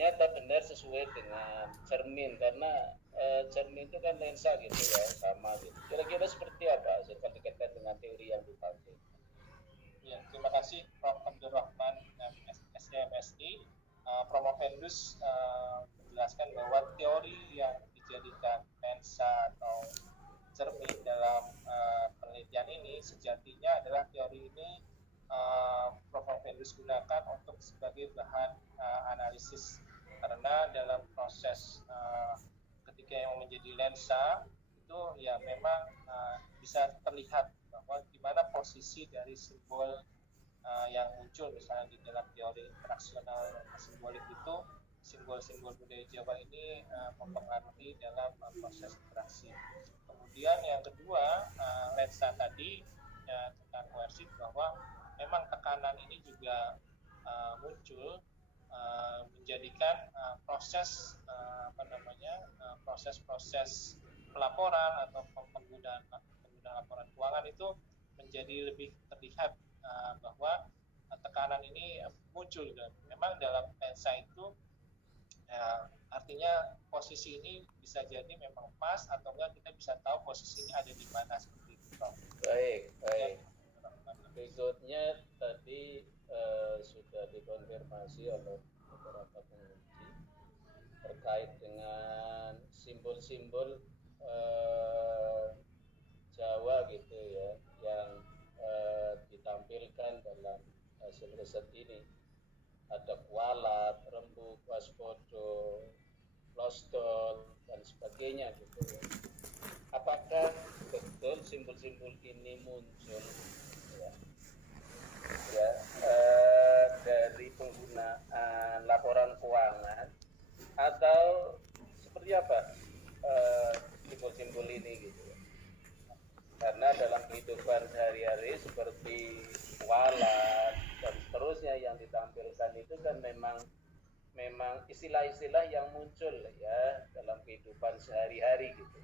ternyata benar sesuai dengan cermin, karena cermin itu kan lensa gitu ya, sama gitu. Kira-kira seperti apa kalau dikaitkan dengan teori yang dipakai? Ya, terima kasih Prof. Abdurrahman SDMSI. Promovendus menjelaskan bahwa teori yang dijadikan lensa atau cermin dalam penelitian ini sejatinya adalah teori ini Promovendus gunakan untuk sebagai bahan analisis, karena dalam proses ketika yang menjadi lensa itu ya memang bisa terlihat bahwa di mana posisi dari simbol yang muncul misalnya di dalam teori interaksional simbolik itu, simbol-simbol budaya Jawa ini mempengaruhi dalam proses interaksi. Kemudian yang kedua, lensa tadi tentang koersif, bahwa memang tekanan ini juga muncul menjadikan proses proses-proses pelaporan atau penggunaan laporan keuangan itu menjadi lebih terlihat bahwa tekanan ini muncul. Dan memang dalam lensa itu artinya posisi ini bisa jadi memang pas atau enggak, kita bisa tahu posisi ini ada di mana, seperti itu. Baik. Berikutnya tadi sudah dikonfirmasi oleh beberapa penguji terkait dengan simbol-simbol Jawa gitu ya, yang ditampilkan dalam hasil riset ini. Ada kualat, rembuk, waspodo, losdol, dan sebagainya gitu ya. Apakah betul simbol-simbol ini muncul dari penggunaan laporan keuangan, atau seperti apa simbol-simbol ini gitu ya? Karena dalam kehidupan sehari-hari seperti kualat dan seterusnya yang ditampilkan itu kan memang istilah-istilah yang muncul ya dalam kehidupan sehari-hari gitu.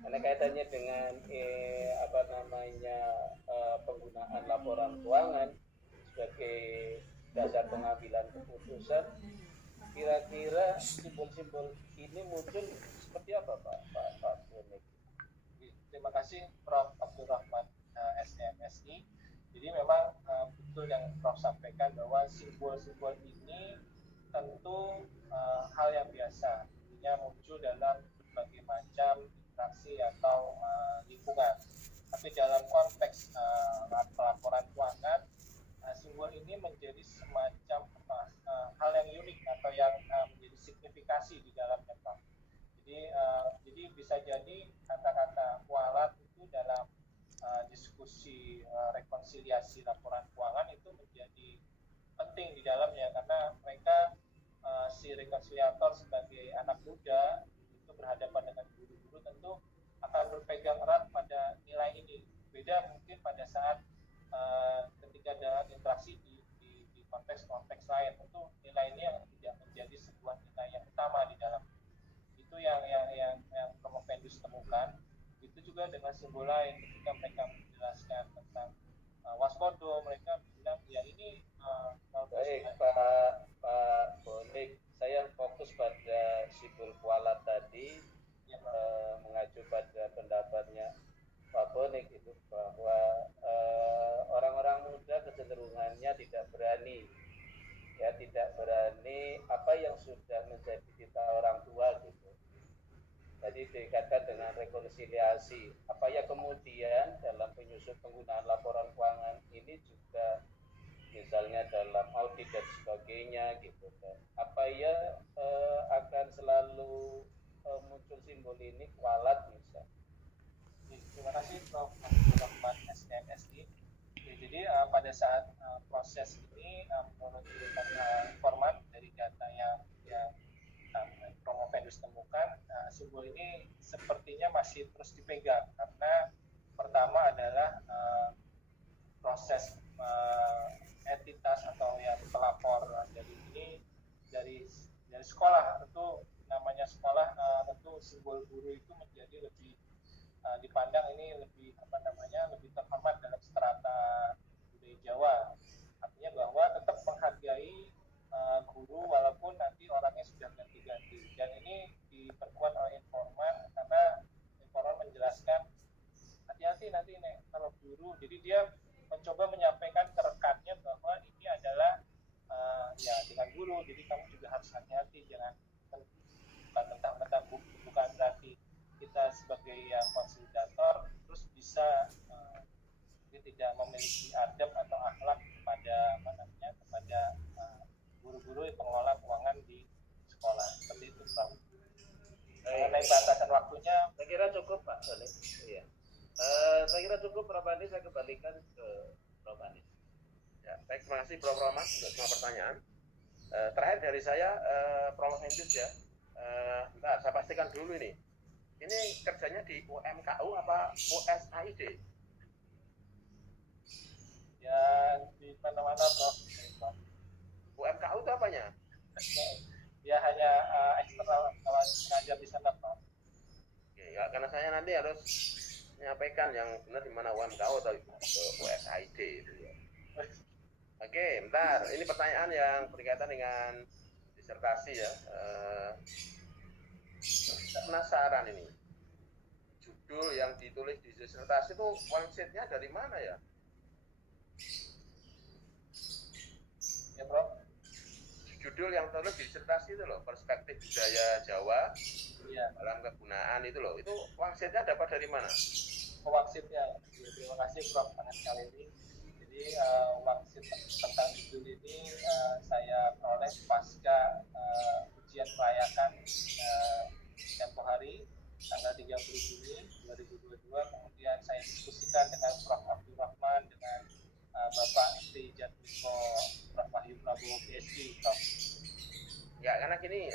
Karena kaitannya dengan penggunaan laporan keuangan sebagai dasar pengambilan keputusan, kira-kira simbol-simbol ini muncul seperti apa Pak Bonik? Terima kasih Prof. Abdurrahman SDMSI. Jadi memang betul yang Prof sampaikan bahwa simbol-simbol ini tentu hal yang biasa, artinya muncul dalam berbagai macam interaksi atau lingkungan. Tapi dalam konteks pelaporan keuangan, simbol ini menjadi semacam hal yang unik atau yang menjadi signifikasi di dalamnya, Pak. Jadi bisa jadi kata-kata kualat itu dalam diskusi rekonsiliasi laporan keuangan itu menjadi penting di dalamnya, karena mereka si rekonsiliator sebagai anak muda itu berhadapan dengan guru-guru tentu akan berpegang erat pada nilai ini. Beda mungkin pada saat ketika dalam interaksi di konteks-konteks lain, tentu nilai ini yang tidak menjadi sebuah nilai yang utama di dalam. Itu yang Promovendus temukan. Itu juga dengan simbol lain, ketika mereka menjelaskan tentang waspodo, mereka bilang ya ini baik Pak Bonik, saya fokus pada simbol kualat tadi ya, mengacu pada pendapatnya Pak Bonik itu bahwa orang-orang muda kecenderungannya tidak berani apa yang sudah menjadi cita orang tua gitu. Jadi dikaitkan dengan rekonsiliasi. Apa ya kemudian dalam penyusun penggunaan laporan keuangan ini juga misalnya dalam audit dan sebagainya gitu kan. Apa ya akan selalu muncul simbol ini kualat misal. Terima kasih Prof. Abdurrahman SDMSI. Jadi pada saat proses ini menurut informan dari data yang Promovendus temukan, simbol ini sepertinya masih terus dipegang, karena pertama adalah proses entitas atau yang pelapor dari ini dari sekolah. Tentu namanya sekolah, tentu simbol guru itu menjadi lebih dipandang ini lebih lebih terhormat dalam strata budaya Jawa. Artinya bahwa tetap menghargai guru walaupun nanti orangnya sudah ganti-ganti. Dan ini diperkuat oleh informan karena informan menjelaskan hati-hati nanti nih kalau guru. Jadi dia mencoba menyampaikan ke rekannya bahwa ini adalah ya dengan guru. Jadi kamu juga harus hati-hati, jangan bukan mentang-mentang bukan berarti kita sebagai yang fasilitator terus bisa tidak memiliki adab atau akhlak kepada kepada guru-guru pengelola keuangan di sekolah. Seperti itu, Pak. Mengenai batasan waktunya, saya kira cukup, Pak Doni. Iya. Saya kira cukup, Prof. Anies. Saya kembalikan ke Prof. Anies. Ya, baik, terima kasih Prof. Roman untuk semua pertanyaan. Terakhir dari saya, Prof. Hendus ya. Bentar, saya pastikan dulu ini. Ini kerjanya di UMKU apa USAID? Ya, di mana-mana, Prof. UMKU itu apanya? Ya, hanya eksternal ngajar di sana, Prof. Oke, ya, karena saya nanti harus menyampaikan yang benar di mana UMKU atau USAID itu ya. Oke, bentar. Ini pertanyaan yang berkaitan dengan disertasi ya. Penasaran ini. Judul yang ditulis di disertasi itu wangsitnya dari mana ya? Ya, Prof. Judul yang tertulis di disertasi itu loh, perspektif budaya Jawa ya. dalam kegunaan itu loh. Itu wangsitnya dapat dari mana? Wangsitnya, terima kasih Prof. Sangat sekali ini. Jadi wangsit tentang judul ini saya peroleh pasca ujian kelayakan tempo hari tanggal 30 Juni 2022. Kemudian saya diskusikan dengan Prof. Abdurrahman, dengan Bapak Tri Jatmiko, Prof. Wahyu Prabowo PhD, Prof. Ya, karena gini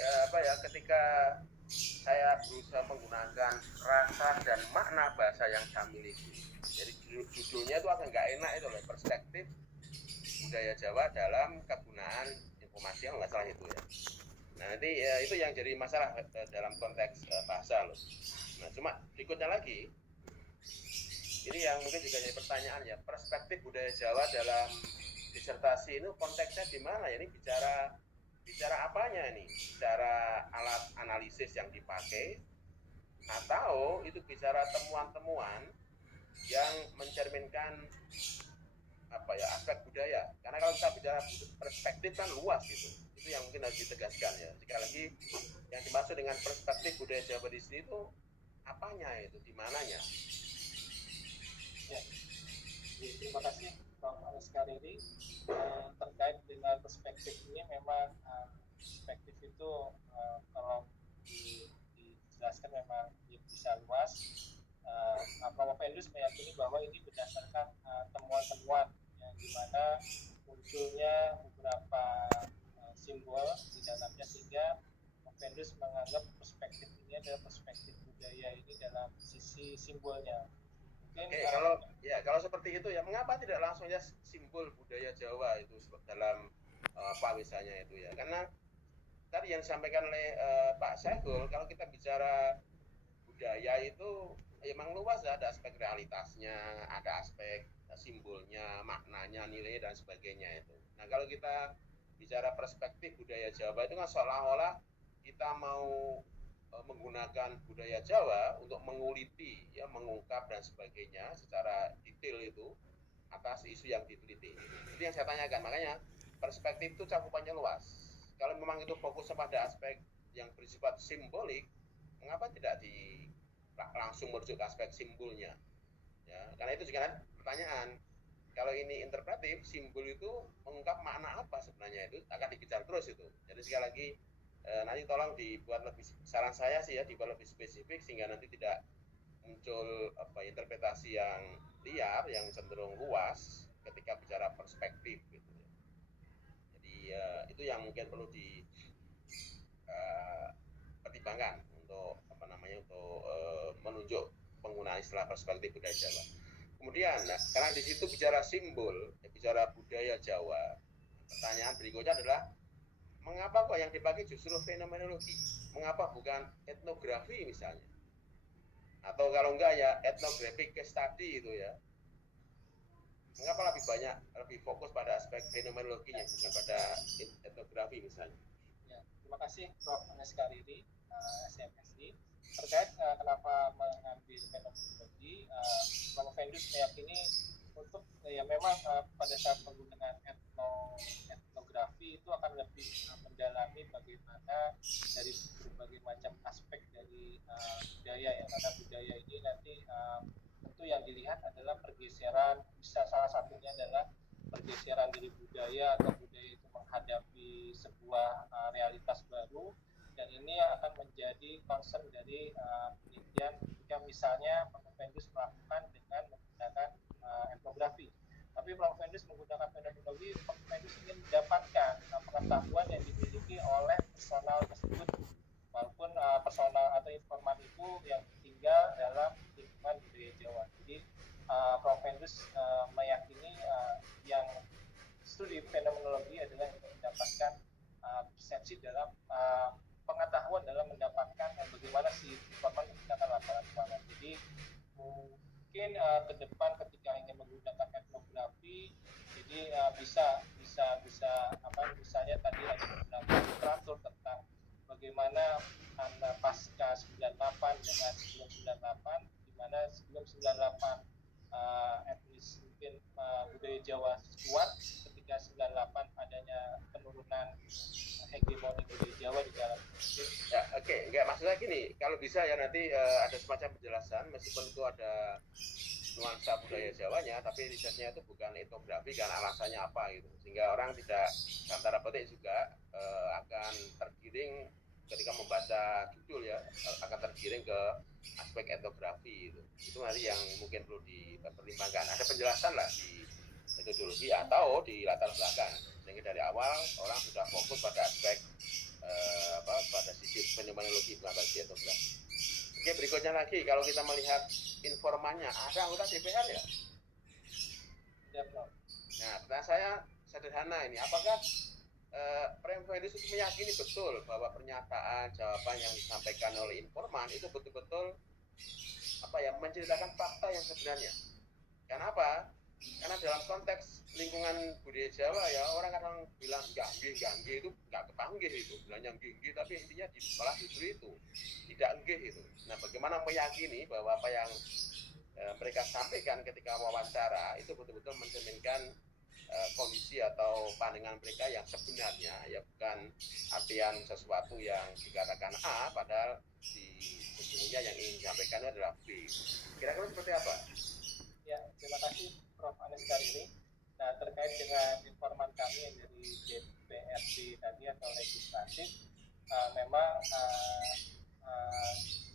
ketika saya berusaha menggunakan rasa dan makna bahasa yang saya miliki. Jadi judulnya itu agak nggak enak itu loh, perspektif budaya Jawa dalam kegunaan informasi, yang nggak salah itu ya. Nah nanti itu yang jadi masalah dalam konteks bahasa loh. Nah cuma berikutnya lagi, ini yang mungkin juga jadi pertanyaan ya, perspektif budaya Jawa dalam disertasi ini konteksnya di mana ya? Ini bicara apanya ini? Bicara alat analisis yang dipakai, atau itu bicara temuan-temuan yang mencerminkan aspek budaya? Karena kalau kita bicara perspektif kan luas gitu. Itu yang mungkin harus ditegaskan ya. Sekali lagi, yang dimaksud dengan perspektif budaya Jawa di sini itu apanya itu, di mananya? Ya. Terima kasih Prof. Anies sekali ini. Terkait dengan perspektif ini, memang perspektif itu kalau dijelaskan memang bisa luas. Prof. Hendus meyakini bahwa ini berdasarkan temuan-temuan yang dimana munculnya beberapa simbol di dalamnya, sehingga Prof. Hendus menganggap perspektif ini adalah perspektif budaya ini dalam sisi simbolnya. Oke, kalau seperti itu ya, mengapa tidak langsung ya simbol budaya Jawa itu dalam apa misalnya itu ya? Karena tadi yang disampaikan oleh Pak Syahrul, kalau kita bicara budaya itu emang luas ya, ada aspek realitasnya, ada aspek simbolnya, maknanya, nilai dan sebagainya itu. Nah kalau kita bicara perspektif budaya Jawa itu kan seolah-olah kita mau menggunakan budaya Jawa untuk menguliti, ya, mengungkap dan sebagainya secara detail itu atas isu yang diteliti. Itu yang saya tanyakan. Makanya perspektif itu cakupannya luas. Kalau memang itu fokusnya pada aspek yang bersifat simbolik, mengapa tidak langsung merujuk ke aspek simbolnya? Ya, karena itu juga pertanyaan. Kalau ini interpretif, simbol itu mengungkap makna apa sebenarnya, itu akan dikejar terus itu. Jadi sekali lagi, nanti tolong dibuat lebih, saran saya sih ya, dibuat lebih spesifik sehingga nanti tidak muncul interpretasi yang liar, yang cenderung luas ketika bicara perspektif gitu. Jadi itu yang mungkin perlu dipertimbangkan untuk untuk menunjuk penggunaan istilah perspektif budaya Jawa. Kemudian karena di situ bicara simbol, bicara budaya Jawa, pertanyaan berikutnya adalah mengapa kok yang dipakai justru fenomenologi? Mengapa bukan etnografi misalnya? Atau kalau enggak ya etnographic case study itu ya. Mengapa lebih fokus pada aspek fenomenologinya bukan pada etnografi misalnya? Ya. Terima kasih Prof. Anes Kariri, SMSI. Terkait kenapa mengambil fenomenologi, Prof. Vendus meyakini untuk memang pada saat penggunaan etnografi itu akan lebih mendalami bagaimana dari berbagai macam aspek dari budaya ya, karena budaya ini nanti tentu yang dilihat adalah pergeseran, bisa salah satunya adalah pergeseran dari budaya atau budaya itu menghadapi sebuah realitas baru, dan ini akan menjadi concern dari penelitian ketika misalnya Prof. Vendus melakukan dengan menggunakan etnografi. Tapi Prof. Vendus menggunakan fenomenologi, Prof. Vendus ingin mendapatkan pengetahuan yang dimiliki oleh personal tersebut, walaupun personal atau informan itu yang tinggal dalam lingkungan budaya Jawa. Jadi Prof. Vendus meyakini yang studi fenomenologi adalah untuk mendapatkan persepsi dalam pengetahuan dalam mendapatkan bagaimana si informan menggunakan laporan keuangan. Jadi mungkin ke depan ketika ingin menggunakan etnografi, jadi bisa misalnya tadi ada beberapa literatur tentang bagaimana pasca 98 dengan sebelum 98, di mana sebelum 98 etnis mungkin budaya Jawa kuat, ketika 98 adanya penurunan hegemoni budaya Jawa di dalam. Ya, oke. Enggak, maksudnya gini, kalau bisa ya nanti ada semacam penjelasan, meskipun itu ada nuansa budaya Jawanya, tapi risetnya itu bukan etnografi, kan alasannya apa gitu, sehingga orang tidak antara petik juga akan tergiring ketika membaca judul ya, akan tergiring ke aspek etnografi itu nanti yang mungkin perlu dipertimbangkan. Ada penjelasan lah di metodologi atau di latar belakang, sehingga dari awal orang sudah fokus pada aspek pada sisi fenomenologi, bukan pada sisi etnografi. Oke, berikutnya lagi, kalau kita melihat informannya, ada anggota DPR ya? Nah, pertanyaan saya sederhana ini, apakah Prof. Vendus itu meyakini betul bahwa pernyataan, jawaban yang disampaikan oleh informan itu betul-betul menceritakan fakta yang sebenarnya? Kenapa? Karena dalam konteks lingkungan budaya Jawa ya, orang kadang bilang nggih itu nggak kepanggih itu, bilangnya nggih, tapi intinya di sekolah justru itu tidak nggih itu. Nah, bagaimana meyakini bahwa apa yang mereka sampaikan ketika wawancara itu betul-betul mencerminkan kondisi atau pandangan mereka yang sebenarnya, ya bukan artian sesuatu yang dikatakan A padahal sesungguhnya yang ingin disampaikan adalah B. Kira-kira seperti apa? Ya, terima kasih Prof. Anes Kariri. Nah, terkait dengan informan kami yang dari DPRD tadi atau legislatif, memang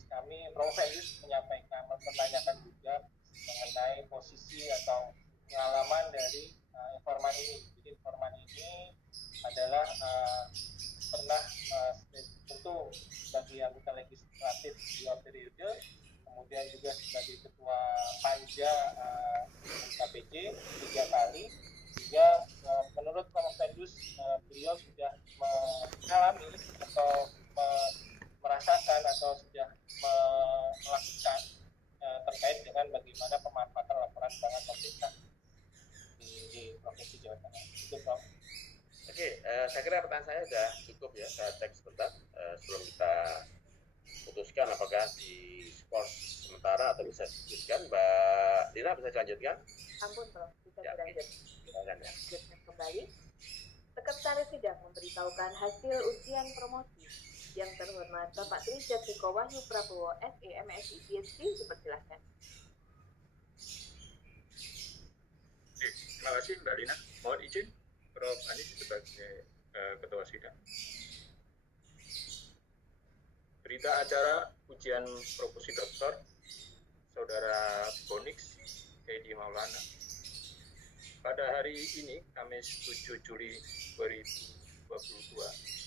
kami Prof. Vendus menanyakan juga mengenai posisi atau pengalaman dari informan ini. Jadi informan ini adalah pernah tentu bagi anggota legislatif 2 periode, kemudian juga sebagai ketua panja KPJ 3 kali, sehingga menurut Prof. Vendus beliau sudah mengalami atau merasakan atau sudah melakukan terkait dengan bagaimana pemanfaatan laporan keuangan pemerintah di Provinsi Jawa Tengah. Itu Prof. Oke, saya kira pertanyaan saya sudah cukup ya. Saya cek sebentar sebelum kita putuskan apakah di skor sementara atau bisa dilanjutkan. Mbak Dina bisa dilanjutkan? Ampun Prof, bisa ya, dilanjut. Lanjutkan Kembali. Sekretaris Sidang memberitahukan hasil ujian promosi. Yang terhormat Bapak Tri Jatmiko Wahyu Prabowo, SE, MSI, PhD, dipersilahkan. Terima kasih Mbak Lina. Mohon izin Prof. Anis sebagai Ketua Sidang. Berita acara ujian proposi doktor Saudara Bonix Edi Maulana pada hari ini, Kamis 7 Juli 2022.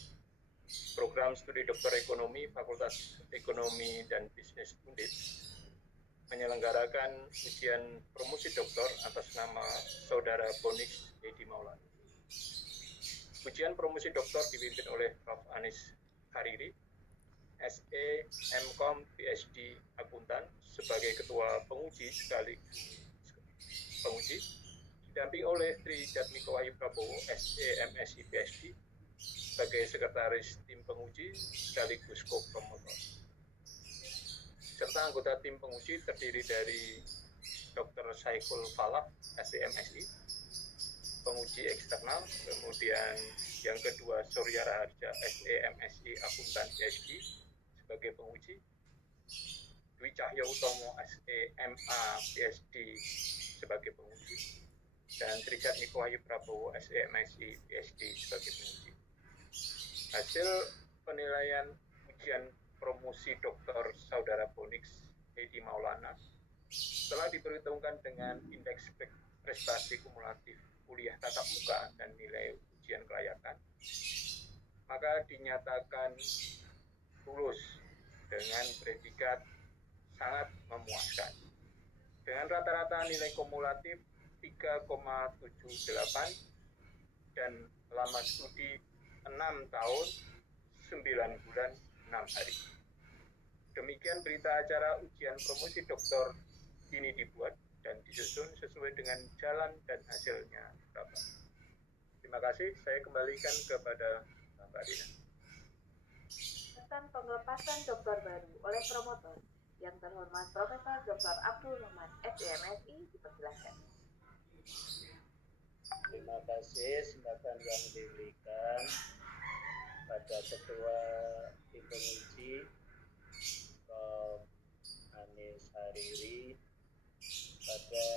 Program Studi Doktor Ekonomi Fakultas Ekonomi dan Bisnis Undip menyelenggarakan ujian promosi doktor atas nama Saudara Bonix Edi Maulana. Ujian promosi doktor dipimpin oleh Prof. Anis Kariri, SE, MCom, PhD, Akuntan sebagai Ketua Penguji sekaligus penguji, didampingi oleh Tri Jatmiko Wahyu Prabowo, SE, MSI, PhD, sebagai sekretaris tim penguji sekaligus co-promotor. Serta anggota tim penguji terdiri dari Dr. Saiful Falak, SEMSI, penguji eksternal, kemudian yang kedua Surya Raharja, SEMSI Akuntan PhD sebagai penguji, Dwi Cahyo Utomo, SEMA PhD sebagai penguji, dan Trijat Miko Wahyu Prabowo, SEMSI PhD sebagai penguji. Hasil penilaian ujian promosi Dr. Saudara Bonix Hedi Maulana setelah diperhitungkan dengan indeks prestasi kumulatif kuliah tatap muka dan nilai ujian kelayakan, maka dinyatakan lulus dengan predikat sangat memuaskan dengan rata-rata nilai kumulatif 3,78 dan lama studi 6 tahun 9 bulan 6 hari. Demikian berita acara ujian promosi doktor ini dibuat dan disusun sesuai dengan jalan dan hasilnya berapa. Terima kasih, saya kembalikan kepada Mbak Dina. Pesan pengelepasan dokter baru oleh promotor yang terhormat Profesor Dr. Abdul Rahman, SEMSI, dipersilakan. Terima kasih kesempatan yang diberikan pada Ketua Tim Penguji Prof. Anis Hariri, pada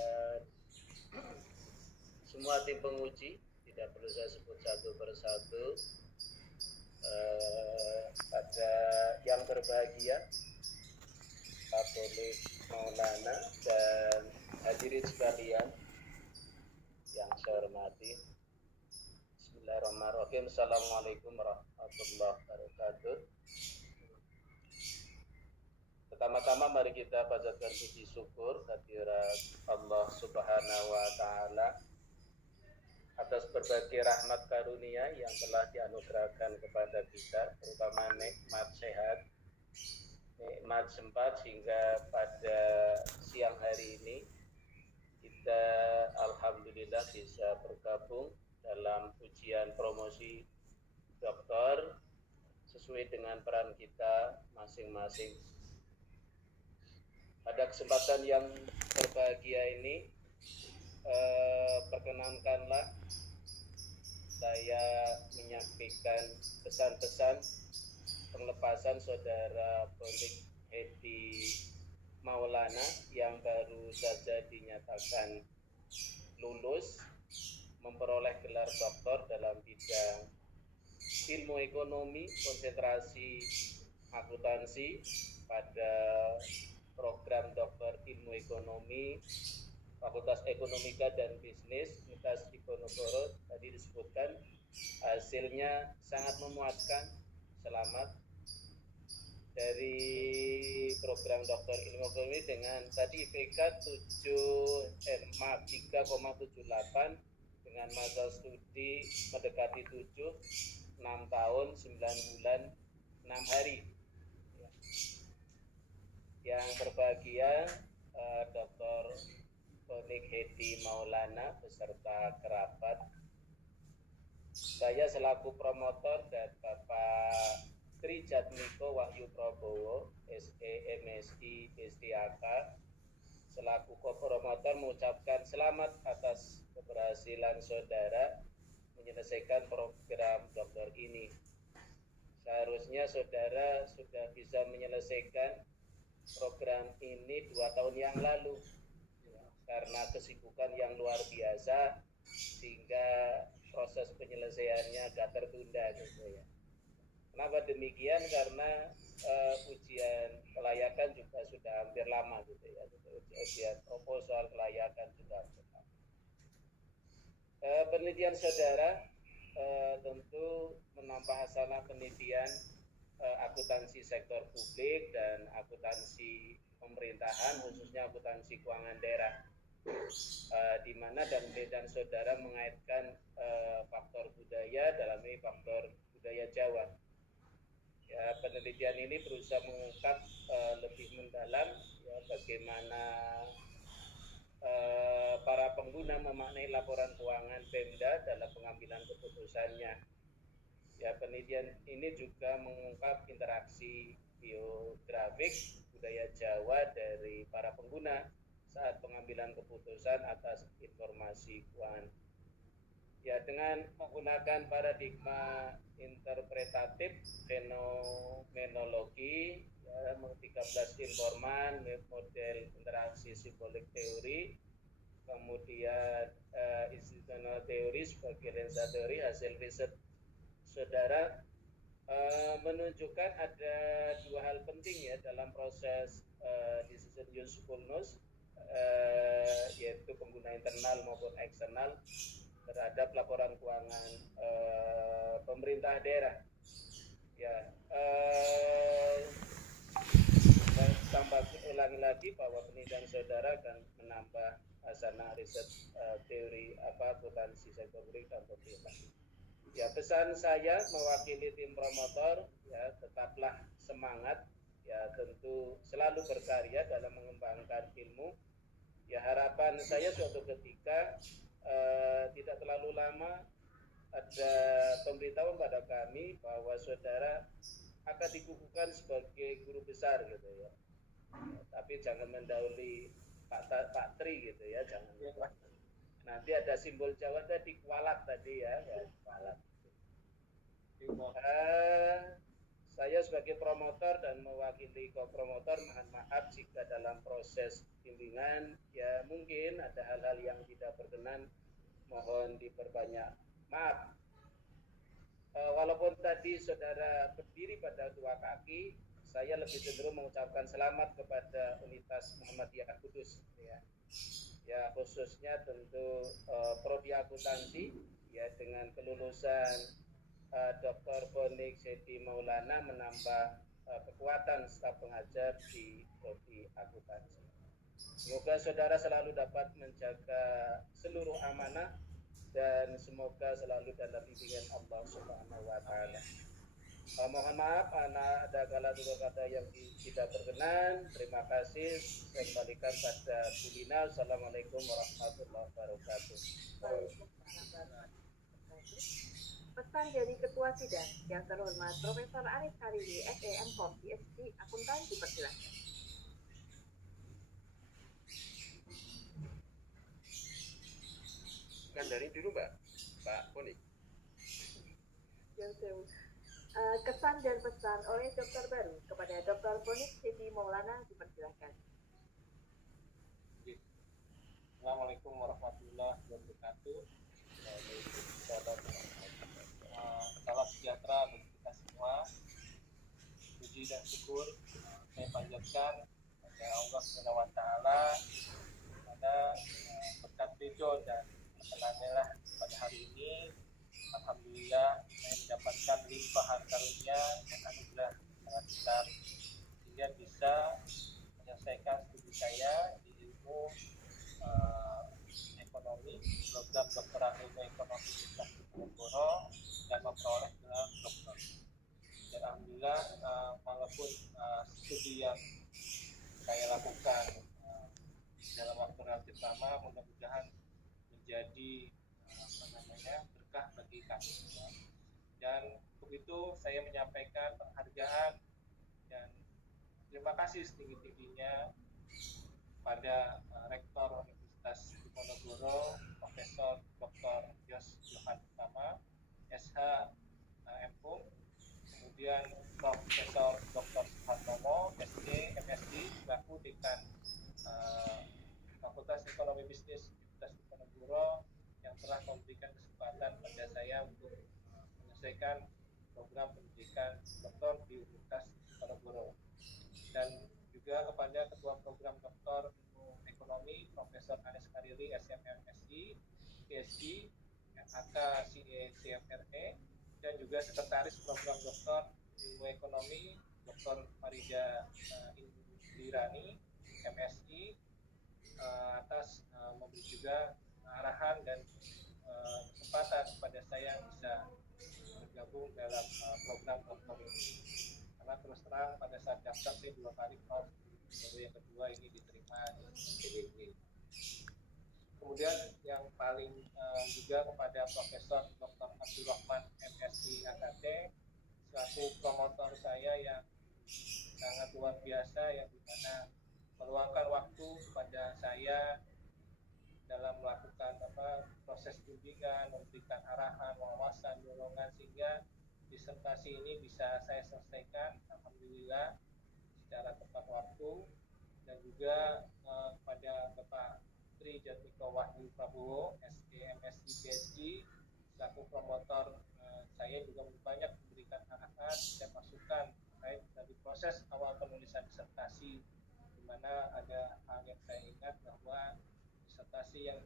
semua tim penguji, tidak perlu saya sebut satu persatu, pada yang berbahagia Pak Bonix Maulana dan hadirin sekalian yang saya hormati. Bismillahirrahmanirrahim. Assalamualaikum warahmatullahi wabarakatuh. Pertama-tama mari kita panjatkan puji syukur kehadirat Allah Subhanahu wa taala atas berbagai rahmat karunia yang telah dianugerahkan kepada kita, terutama nikmat sehat, nikmat sempat, sehingga pada siang hari ini kita alhamdulillah bisa bergabung dalam ujian promosi doktor sesuai dengan peran kita masing-masing. Pada kesempatan yang berbahagia ini, perkenankanlah saya menyampaikan pesan-pesan pengelepasan Saudara Bonix Hedi Maulana yang baru saja dinyatakan lulus memperoleh gelar doktor dalam bidang ilmu ekonomi, konsentrasi akuntansi pada program doktor ilmu ekonomi Fakultas Ekonomika dan Bisnis Universitas Diponegoro. Tadi disebutkan hasilnya sangat memuaskan. Selamat dari program doktor ilmu ekonomi dengan tadi IPK 3,78 dengan masa studi mendekati 6 tahun 9 bulan 6 hari. Yang berbahagia Dr. Bonix Hedi Maulana beserta kerabat, saya selaku promotor dan Bapak Trijat Miko Wahyu Prabowo, SEMSI STAK, selaku co-promotor mengucapkan selamat atas keberhasilan saudara menyelesaikan program doktor ini. Seharusnya saudara sudah bisa menyelesaikan program ini 2 tahun yang lalu, karena kesibukan yang luar biasa sehingga proses penyelesaiannya agak tertunda gitu ya. Kenapa demikian? Karena ujian kelayakan juga sudah hampir lama gitu ya. Ujian proposal kelayakan juga hampir lama. Penelitian saudara tentu menambah hasanah penelitian akuntansi sektor publik dan akuntansi pemerintahan, khususnya akuntansi keuangan daerah, di mana dan saudara mengaitkan faktor budaya, dalam ini faktor budaya Jawa. Ya, penelitian ini berusaha mengungkap lebih mendalam ya, bagaimana para pengguna memaknai laporan keuangan Pemda dalam pengambilan keputusannya. Ya, penelitian ini juga mengungkap interaksi biografik budaya Jawa dari para pengguna saat pengambilan keputusan atas informasi keuangan. Ya, dengan menggunakan paradigma interpretatif fenomenologi, ya, 13 informan, model interaksi simbolik teori, kemudian institutional teori sebagai lensa teori, hasil riset saudara menunjukkan ada dua hal penting ya dalam proses decision usefulness, yaitu pengguna internal maupun eksternal terhadap laporan keuangan pemerintah daerah. Ya, saya tambah ulangi lagi bahwa penelitian saudara akan menambah hasanah riset teori akuntansi sektor publik dan pemerintah. Ya, pesan saya mewakili tim promotor, ya, tetaplah semangat, ya, tentu selalu berkarya dalam mengembangkan ilmu. Ya, harapan saya suatu ketika tidak terlalu lama ada pemberitahuan pada kami bahwa saudara akan dikukuhkan sebagai guru besar gitu ya. Tapi jangan mendahului Pak Tri gitu ya, jangan. Nanti ada simbol Jawa tadi kualat tadi ya, kualat. Saya sebagai promotor dan mewakili co-promotor mohon maaf jika dalam proses bimbingan ya mungkin ada hal-hal yang tidak berkenan, mohon diperbanyak maaf. Walaupun tadi saudara berdiri pada dua kaki, saya lebih cenderung mengucapkan selamat kepada Unitas Muhammadiyah Kudus ya. Ya, khususnya tentu prodi akuntansi ya dengan kelulusan Dr. Bonik Sedi Maulana menambah kekuatan staf pengajar di prodi akuntansi. Semoga saudara selalu dapat menjaga seluruh amanah dan semoga selalu dalam bimbingan Allah Subhanahu wa taala. Mohon maaf ada kata kata yang tidak berkenan. Terima kasih. Saya kembalikan pada Bu Lina. Assalamualaikum warahmatullahi wabarakatuh. Pesan dari Ketua Sidang yang terhormat Profesor Anis Hariri, SEM.Com, PhD, Akuntan, dipersilakan. Kan dari dulu Mbak Bonik. Kesan dan pesan oleh dokter baru kepada Dr. Bonik Sedi Maulana, dipersilakan. Assalamualaikum warahmatullahi wabarakatuh. Salam sejahtera bagi kita semua. Puji dan syukur saya panjatkan kepada Allah Subhanahu wa taala pada berkat ridho dan perkenannya lah pada hari ini. Alhamdulillah saya mendapatkan limpahan karunia dan anugerah sangat besar sehingga bisa menyelesaikan studi saya di ilmu ekonomi, program doktoral ilmu ekonomi Universitas Diponegoro dan memperoleh gelar doktor. Dan alhamdulillah walaupun studi yang saya lakukan dalam waktu relatif lama, mudah-mudahan menjadi berkah bagi kami semua. Dan untuk itu saya menyampaikan penghargaan dan terima kasih setinggi-tingginya pada Rektor Universitas Diponegoro, Profesor Dr. Yos Johan Utama, SH M.Pung, kemudian Profesor Dr. Suhartomo, SD, MSD, selaku Dekan Fakultas Ekonomi Bisnis Universitas Diponegoro yang telah memberikan kesempatan pada saya untuk menyelesaikan program pendidikan doktor di Universitas Diponegoro. Dan juga kepada Ketua Program Doktor Ilmu Ekonomi Profesor Anis Hariri, SMMSI, PhD, AK CFRE, dan juga Sekretaris Program Doktor Ilmu Ekonomi Dr. Farida Indirani, MSI, atas memberi juga arahan dan kesempatan kepada saya bisa bergabung dalam program doktor ini. Karena terus terang pada saat daftar saya 2 kali baru yang kedua ini diterima di PBB. kemudian yang paling juga kepada Profesor Dr. Abdurrahman MSI AKT selaku promotor saya yang sangat luar biasa, yang dimana meluangkan waktu kepada saya dalam melakukan proses bimbingan, memberikan arahan, wawasan, dorongan, sehingga disertasi ini bisa saya selesaikan alhamdulillah secara tepat waktu. Dan juga kepada Bapak Tri Jatmiko Wahyu Prabowo SEMSI PhD selaku promotor, saya juga banyak memberikan arahan dan masukan terkait dari proses awal penulisan disertasi, di mana ada hal yang saya ingat bahwa disertasi yang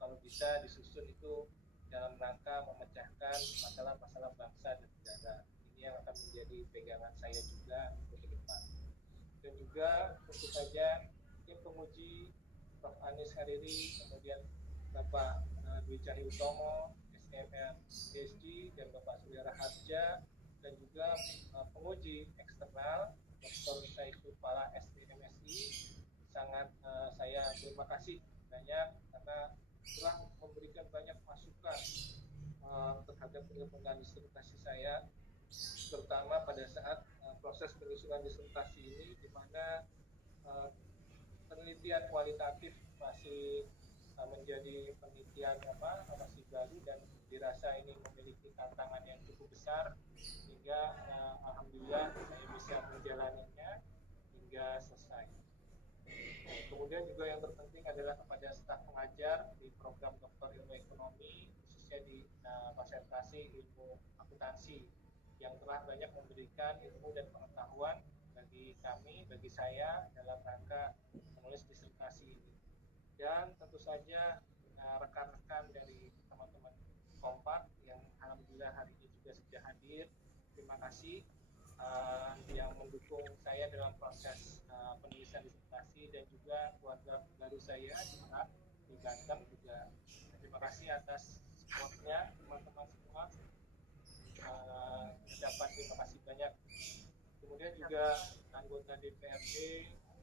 kalau bisa disusun itu dalam rangka memecahkan masalah-masalah bangsa dan negara. Ini yang akan menjadi pegangan saya juga untuk ke depan. Dan juga tentu saja tim penguji Prof. Anis Hariri, kemudian Bapak Dwi Cahyotomo, SMM PhD, dan Bapak Surya Raharja, dan juga penguji eksternal Dr. Saiful Fala STMSI. Sangat saya terima kasih banyak karena telah memberikan banyak masukan terhadap penyelenggaraan disertasi saya, terutama pada saat proses penyusunan disertasi ini, di mana penelitian kualitatif masih menjadi penelitian masih baru dan dirasa ini memiliki tantangan yang cukup besar, sehingga alhamdulillah saya bisa menjalaninya hingga selesai. Kemudian juga yang terpenting adalah kepada staf pengajar di program Doktor Ilmu Ekonomi, khususnya di konsentrasi ilmu akuntansi, yang telah banyak memberikan ilmu dan pengetahuan bagi kami, bagi saya dalam rangka menulis disertasi ini. Dan tentu saja rekan-rekan dari teman-teman Kompak yang alhamdulillah hari ini juga sudah hadir. Terima kasih yang mendukung saya dalam proses penulisan disertasi, dan juga keluarga baru saya di Banten juga. Terima kasih atas supportnya teman-teman semua. Dapat terima kasih banyak. Kemudian juga anggota DPRD,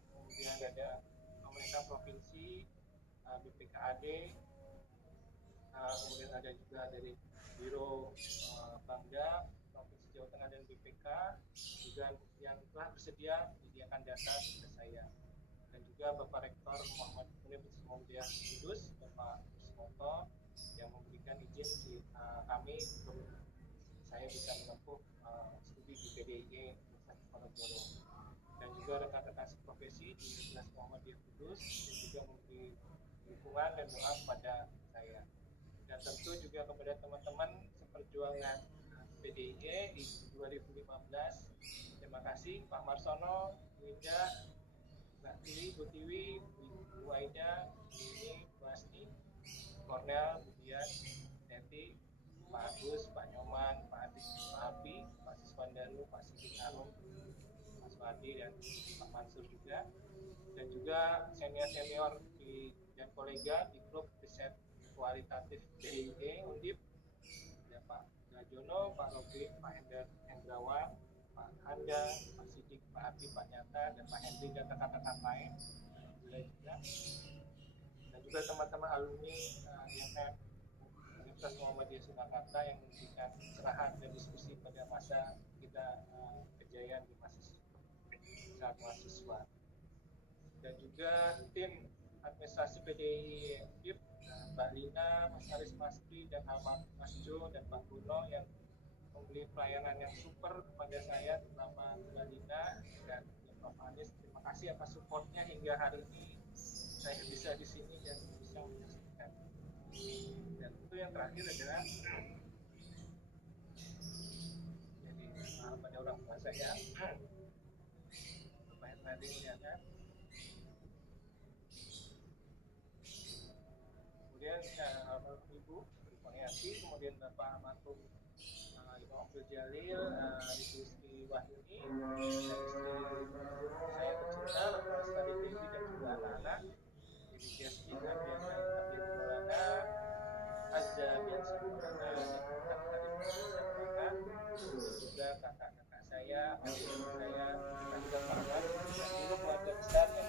kemudian ada pemerintah provinsi, BPKAD, kemudian ada juga dari Biro Bangda Provinsi Jawa Tengah dan BPK, juga yang telah bersedia menyediakan data kepada saya, dan juga Bapak Rektor Muhammad Universitas Muhammadiyah Kudus, Bapak Kusmoto, yang memberikan izin kami untuk saya bisa menempuh studi di PDIE Universitas Diponegoro, dan juga rekan-rekan seprofesi di Universitas Muhammadiyah Kudus yang juga memberi dukungan dan doa kepada saya. Dan tentu juga kepada teman-teman seperjuangan PDIE di 2015. Terima kasih Pak Marsono, Winda, Mbak Tili, Bu Tiwi, Bu Aida, ini Bu Asti, Kornel, Budian, Neti, Pak Agus, Pak Nyoman, Pak Adik, Pak Abi, Pak Siswandaru, Pak Sigit Arum, Mas Wadi, dan Pak Mansur juga. Dan juga senior-senior dan kolega di grup riset kualitatif PDIE Undip, ada Pak Gajono, Pak Robi, Pak Hendrawan, Pak Handa, Pak Sidik, Pak Abi, Pak Nyata, dan Pak Hendri, dan rekan-rekan lain juga. Dan juga teman-teman alumni IMF Universitas Muhammadiyah Surakarta yang memberikan cerahan dan diskusi pada masa kita kejayaan di saat mahasiswa. Dan juga tim administrasi PDI UNDIP, Mbak Lina, Mas Aris Masri, dan almarhum Mas Jo, dan Pak Bruno yang memberi pelayanan yang super kepada saya, terutama Mbak Lina dan Prof. Anis. Terima kasih atas supportnya hingga hari ini saya bisa di sini dan bisa menyaksikan. Dan itu yang terakhir adalah jadi pada orang tua saya, Bapak Hernadi Mulyana. Kemudian Ibu Pangiyati, kemudian Bapak almarhum Ibu Abdul Jalil, Ibu Sri Wahyuni, dan istri saya tercinta, Bapak Lestari Dewi, dan juga anak-anak, Ibu Jasmin, Adriana Abdul Maulana, Azza Biansi Maulana, dan kakak-adik dan juga kakak-kakak saya, adik saya, dan juga para dan juga keluarga besar yang